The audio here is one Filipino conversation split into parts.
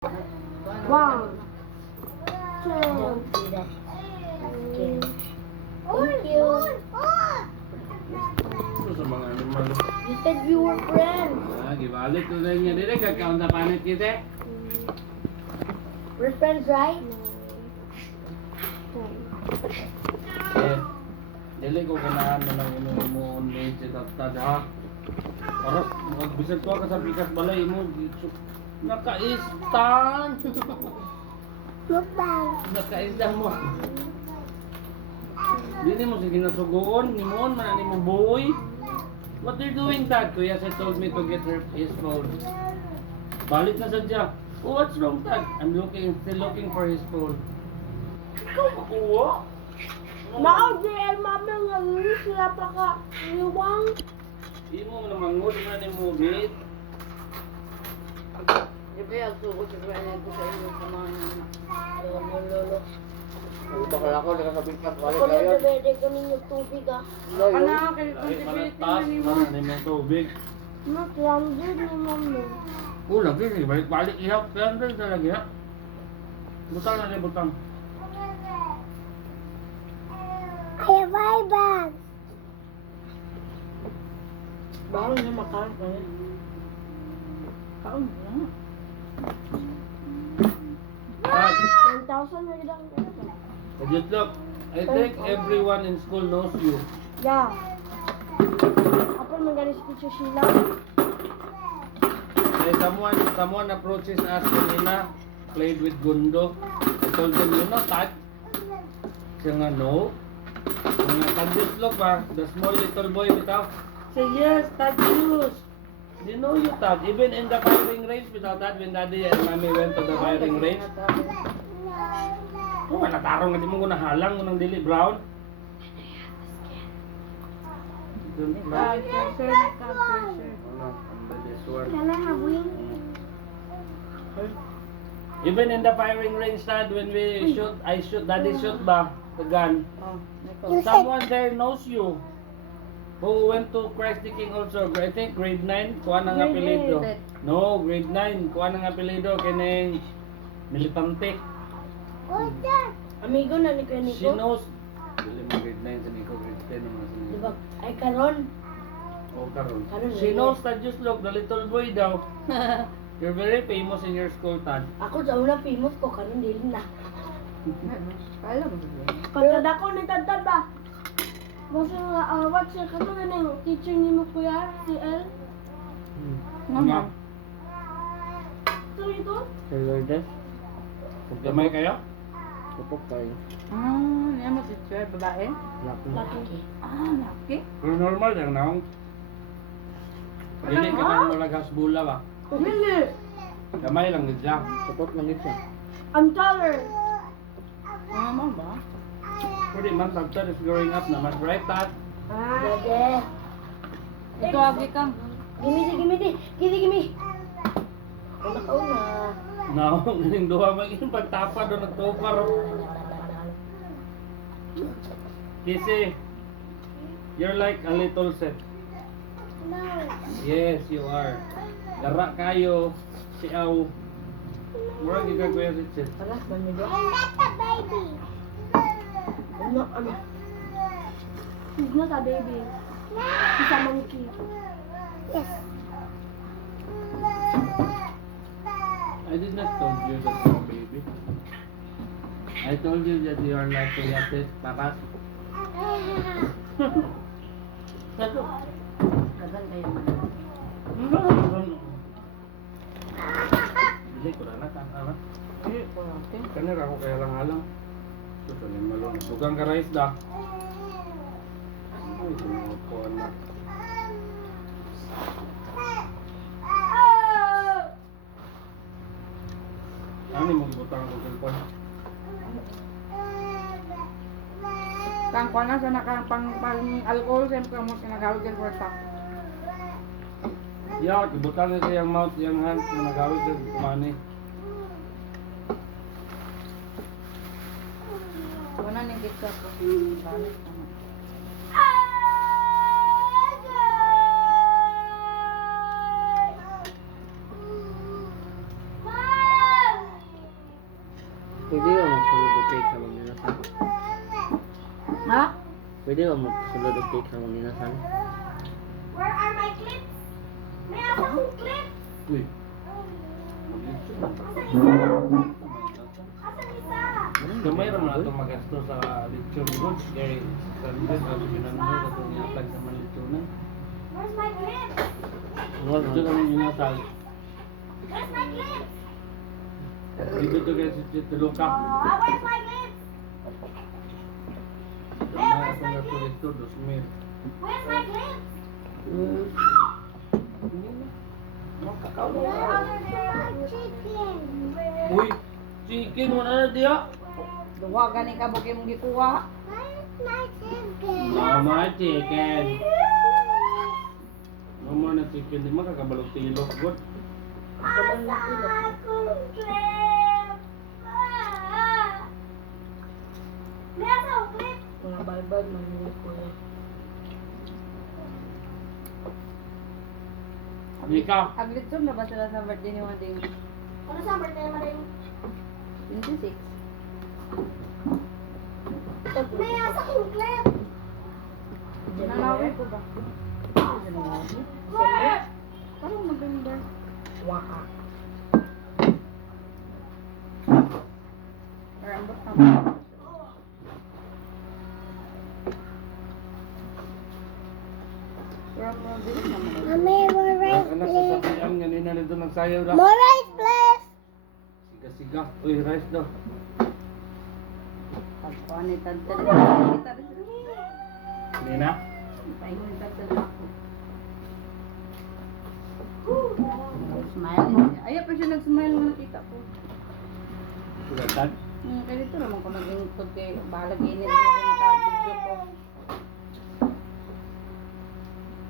One, two. Don't do that. Okay. Thank you. Ano sa mga animal? You said we were friends. Gibalik na rin niya. Dili, kakaon na panit kita. We're friends, right? Eh, dili ko ganahan na lang mo ni si Tatad ha. Para magbisag ko ka sa pikas balay mo. Naka-istan. Mukbang. Naka-istan mo. Dili mo sige nasugoon, nimon man ani mo boy. What are you doing, Dad? Kuya said told me to get his phone. Balik na sadya. Oh, what's wrong, Dad? I'm still looking for his phone. Ikaw makuha? Naka-JL mama nga linis sila pa ka iwang. Di mo na mangod na ni mo, mate. Di ba suko sa kanya ko sa inyo sa mga Lolo. Bakal ako, nakasabitan ko Ako kayo. nagdabede ko ninyo tubig ah. Pana, kaya Ay, contributing taas na ni mo. na ni mo tubig. Mas ramdod ni mama. Oh, lagi ni balik-balik ihap. Kaya andun talaga ya. Butang na ni butang. Ay, bye bye. Bawal na makain ka rin. Kaon na. Dad, 1,000 na ilang. just look. I think everyone in school knows you. Yeah. Apa magaling si Teacher Sheila? Eh, someone approaches us kanina, played with Gundo. I told them, you know, Tad? Siya nga, no. Nga, Tad, just look ba? The small little boy without. Say, yes, Tad, use. You know you, Tad. Even in the firing range, without that, when Daddy and Mommy went to the firing range. Oh, natarong nga di mo ko nahalang mo ng dili brown. Don't Ah, like. pressure na ka, pressure. Ano, under this one. Can I have wing? Even in the firing range, Dad, when we shoot, I shoot, Daddy shoot ba, the gun. Oh, nako. Someone there knows you. Who went to Christ the King also, I think grade 9, kuha ng Grade apelido. eight. No, grade 9, kuha ng apelido, kining militante. Amigo na ni kuya She Nico. knows. Dili mo grade 9 sa Nico, grade 10 naman sa Nico. Diba? Ay, karon. Oh, karon. Karon, She yun. knows that just look, the little boy daw. You're very famous in your school, Tad. Ako sa una famous ko, karon dili na. Kala mo ba? Pagkadako ni Tadtad ba? Basta nga, what's your kato na ng teacher ni mo kuya, si El? Nga. Ito ito? Sir Lourdes, Gamay kayo? kapok tayo. Ah, niya mo teacher, babae? Laki. Laki. Ah, laki. Pero normal lang na. Dili ka man malagas bula ba? Hindi. Gamay lang gid siya. Kapok lang ito. I'm taller. Ah, mo ba? Pretty man Tad is growing up naman, right, Tad? Dede. Ito, agi kang. Gimi di. Gimi. Una ka una. No, galing duha maging pagtapa do nagtupar. Kisi, you're like a little set. Yes, you are. Gara kayo, siaw. Mura gid kuya si Chit. Para, mamido. Ano, ano? He's not a baby. He's a monkey. I did not told you that you're a baby. I told you that you are like Kuya Chit, pakas. Kato. Kagan kayo. Dili ko na anak. Eh, kurante. Kanir ako kaya lang halang. Ito ni malong. Dugang ka rice da. Ay, sumot ko anak. Ano mo gibutang ko cellphone? Kang kuana sa nakang pang alcohol, siyempre mo sinagawid yan for stock. Ya, gibutang na yung mouth, yung hand, yung nagawid din, kumani. Kuana ni dito ko. Balik naman. Pwede ba magsulod og cake sa magninasan? Ha? Pwede ba magsulod og cake sa magninasan? Where are my clips? May asa kong clips? Uy. Asa isa? Asa isa? Gamay raman ato magasto sa lechon goods kay Sunday sa pinanong sa tunyatag sa manlechonan. Where's my clips? Ito naman yung nasal. Where's my clips? Dito to guys, ito luka. Where's my clips? Gamay ako na ito, 2,000. Where's my clips? Makakaw. Chicken. Uy, chicken mo na na diya. Duwa gani ka buki mong gikuha. Where's my chicken? Mama chicken. Mama na chicken, di makakabalog tilok. Good. Asa akong clips? May asa akong clips? Mga balbal, manulit ko yan. Ikaw. Aglitson na ba sila sa birthday ni Wading? Ano sa birthday naman rin? 26. May asa akong clips? Nanawin ko ba? Where? Parang November. Waka. Or ambot na. Pero mabilis naman. Mami, more rice, Anak sa sabihan, ganina nito nagsayaw na. More rice, please. Siga-siga. Uy, rice daw. Pagkuhan ni Tadtad. Kita rin sila. Hindi na. Paingon ni Tadtad ako. Smile niya. Ayaw pa siya nag-smile nung nakita ko. Sugatan. Kaya dito naman ko nag-ingkod kay balag init na makabidyo ko.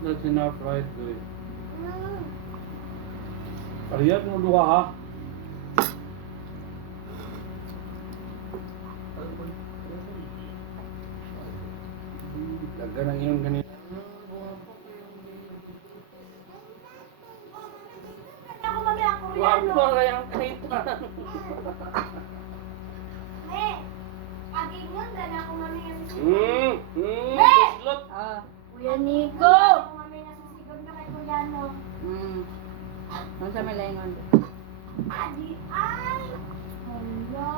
That's enough right to it. Pariyat mo duha ha. Dagan ang iyong ganito. Ako mami, ako Wag Koreano. mo kayang kahita. Me, agingon dan ako mami nga sisigod. Buslot. Ah. Kuya Nico! Ako mami nga sisigod ka kay Koreano. Ano sa may laingon? Adi ay. Hala.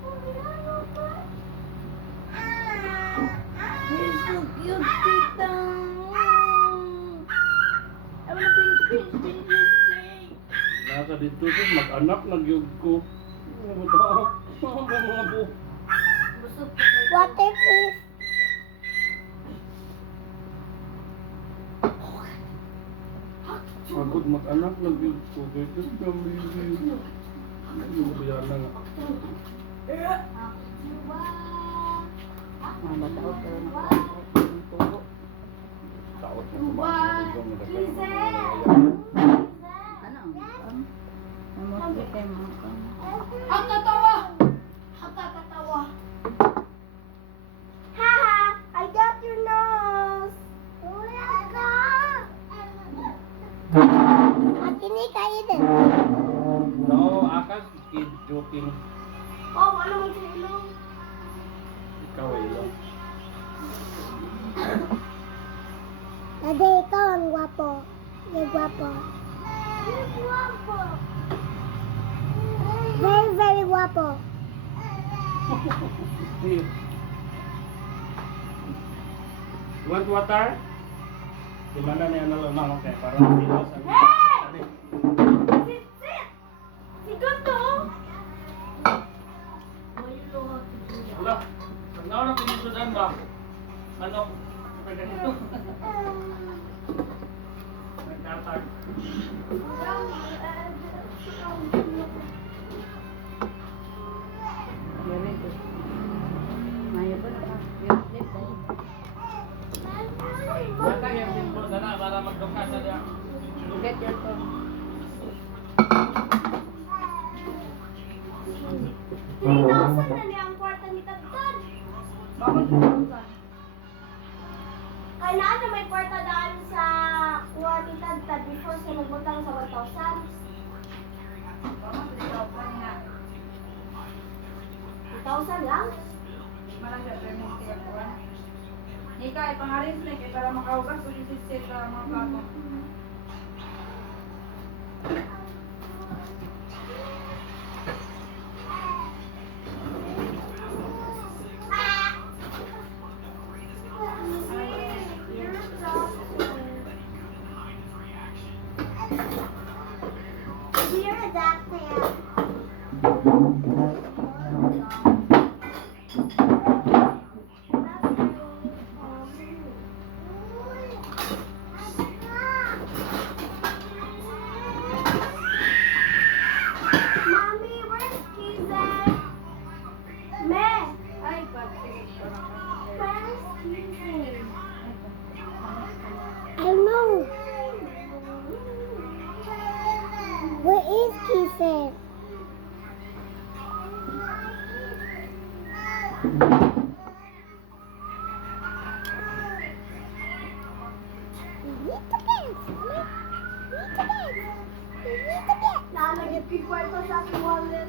Koreano pa. You're so cute, tita! I wanna pinch. Nasa dito sis, mag-anak, nagyug ko. Mga buto. Mga buto. Busog ko kayo. Water please. Agod mag-anak, nagyug ko. Kaya ito kami. Yung biyan na nga. Mga tao pero nakakot ng tubo. Taot na kumain. Ano? Namotri kay mga kan. Hakatawa. Hakatawa. Haha, I got your nose. Atini kayo din. No, akas, kid joking. Oh, ano mo sa ilong? Ikaw ay lang. Dade, ikaw ang gwapo. Yung gwapo. Yung gwapo. Very, very gwapo. Want water? Di mana niya nalang kayo para hindi na sa Hey! Sit, sit! Si Gusto! Wala. Ano na pinisudan ba? Ano? Ganito. Nagkatag. Very good. Maya ba na yung flip ko? Bata yung simple sana para magdukas na niya. Get your phone. Tinasan na niya ang kwarta ni Tagtag. Bakit siya? Kailangan na may kwarta daan sa kuha ni Tagtag before siya magbutang sa 1,000. Kausan lang? Malangga pero mo kaya kuan. Nika ay pangalis na kay para makaugas kung isisit sa mga plato. You're a doctor. Mommy, where's Kizen? Me, Ay, pati. where's Kizen? I know. Where is Keeson? Nalagay ko kwarto sa aking wallet.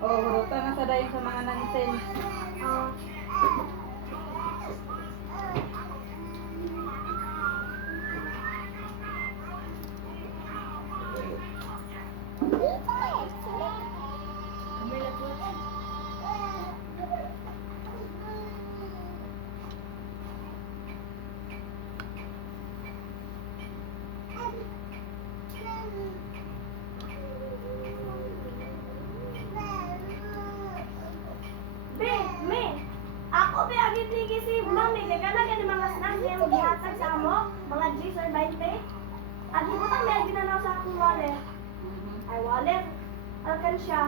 Oh, hurutan na sa dayon sa mga nonsense. Ah, Be, me. Ako be agit ligi si Mami, kaya kana gani mga snacks niya yung gihatag sa amo, mga G's or 20. At hibutang may ginanaw sa akong wallet. Ay wallet. Alkansya.